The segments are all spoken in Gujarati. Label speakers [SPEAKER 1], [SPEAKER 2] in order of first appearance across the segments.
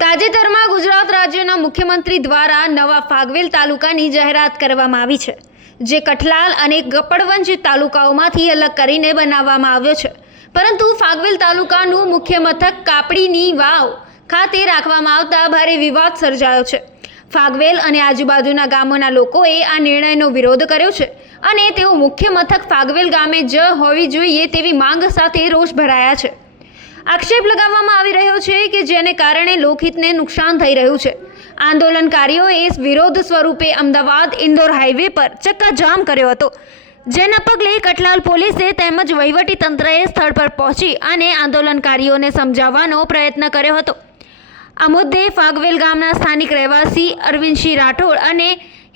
[SPEAKER 1] તાજેતરમાં ગુજરાત રાજ્યના મુખ્યમંત્રી દ્વારા નવા ફાગવેલ તાલુકાની જાહેરાત કરવામાં આવી છે, જે કઠલાલ અને ગપડવંજ તાલુકાઓમાંથી અલગ કરીને બનાવવામાં આવ્યો છે. પરંતુ ફાગવેલ તાલુકાનું મુખ્ય મથક કાપડીની વાવ ખાતે રાખવામાં આવતા ભારે વિવાદ સર્જાયો છે. ફાગવેલ અને આજુબાજુના ગામોના લોકોએ આ નિર્ણયનો વિરોધ કર્યો છે અને તેઓ મુખ્ય મથક ફાગવેલ ગામે જ હોવી જોઈએ તેવી માંગ સાથે રોષ ભરાયા છે. આક્ષેપ લગાવવામાં આવી રહ્યો છે કે જેને કારણે લોકહિતને નુકસાન થઈ રહ્યું છે. આંદોલનકારીઓએ વિરોધ સ્વરૂપે અમદાવાદ ઇન્દોર હાઈવે પર ચક્કાજામ કર્યો હતો. જેના પગલે કટલાલ પોલીસે તેમજ તંત્રએ સ્થળ પર પહોંચી અને આંદોલનકારીઓને સમજાવવાનો પ્રયત્ન કર્યો હતો. આ મુદ્દે ફાગવેલ ગામના સ્થાનિક રહેવાસી અરવિંદસિંહ રાઠોડ અને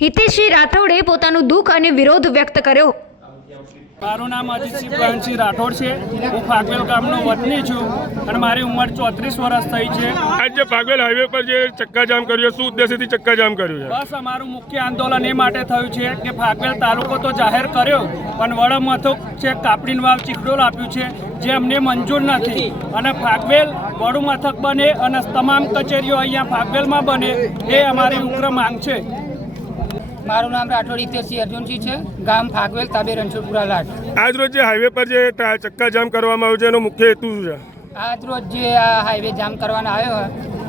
[SPEAKER 1] હિતેશસિંહ રાઠોડે પોતાનું દુઃખ અને વિરોધ વ્યક્ત કર્યો.
[SPEAKER 2] મારું નામ અજીતસિંહ પ્રવીણસિંહ રાઠોડ છે. હું ફાગવેલ ગામનો વતની છું અને મારી ઉંમર ચોત્રીસ વર્ષ થઈ છે.
[SPEAKER 3] આજ ફાગવેલ હાઈવે પર જે ચક્કાજામ કર્યો શું ઉદ્દેશ્યથી ચક્કાજામ કર્યું છે?
[SPEAKER 2] બસ અમારું મુખ્ય આંદોલન એ માટે થયું છે કે ફાગવેલ તાલુકો તો જાહેર કર્યો પણ વડ મથક છે કાપડીન વાવ ચીખડોલ આપ્યું છે જે અમને મંજૂર નથી. અને ફાગવેલ વડુ મથક બને અને તમામ કચેરીઓ અહીંયા ફાગવેલમાં બને એ અમારી ઉગ્ર માંગ છે.
[SPEAKER 4] મારું નામ રાઠોડ હિતેશસિંહ અર્જુનસિંહ છે. ગામ ફાગવેલ તાબે રણછોડપુરા લાટ.
[SPEAKER 3] આજ રોજ જે હાઈવે પર જે ચક્કાજામ કરવામાં આવ્યું છે એનો મુખ્ય હેતુ શું છે?
[SPEAKER 4] આજ રોજ જે આ હાઈવે જામ કરવાનો આવ્યો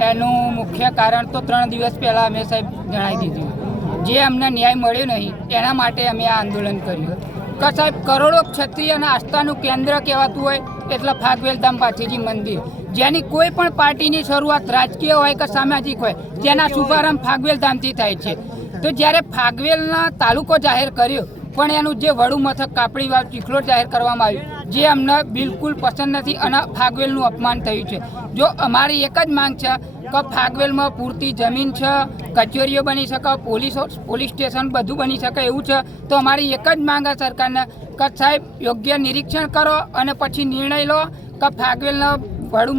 [SPEAKER 4] એનું મુખ્ય કારણ તો ત્રણ દિવસ પહેલાં અમે સાહેબ જણાવી દીધું. જે અમને ન્યાય મળ્યો નહીં એના માટે અમે આ આંદોલન કર્યું. કે સાહેબ કરોડો ક્ષત્રિયના આસ્થાનું કેન્દ્ર કહેવાતું હોય એટલે ફાગવેલ ધામ પાછીજી મંદિર. જેની કોઈ પણ પાર્ટીની શરૂઆત રાજકીય હોય કે સામાજિક હોય તેના શુભારંભ ફાગવેલ ધામથી થાય છે. તો જ્યારે ફાગવેલના તાલુકો જાહેર કર્યો, પણ એનું જે વડુ મથક કાપડી વાવ ચીખલોડ જાહેર કરવામાં આવ્યું, જે અમને બિલકુલ પસંદ નથી અને ફાગવેલનું અપમાન થયું છે. જો અમારી એક જ માંગ છે કે ફાગવેલમાં પૂરતી જમીન છે, કચેરીઓ બની શકે, પોલીસ પોલીસ સ્ટેશન બધું બની શકે એવું છે, તો અમારી એક જ માંગ છે સરકારને કે સાહેબ, યોગ્ય નિરીક્ષણ કરો અને પછી નિર્ણય લો કે ફાગવેલના વડુ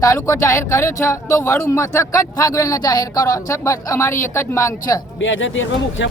[SPEAKER 4] તાલુકો જાહેર કર્યો છે, તો વડુ મથક જ ફાગવેલને જાહેર કરો છે. બસ અમારી એક જ માંગ છે.
[SPEAKER 2] બે હજાર તેરમાં મુખ્ય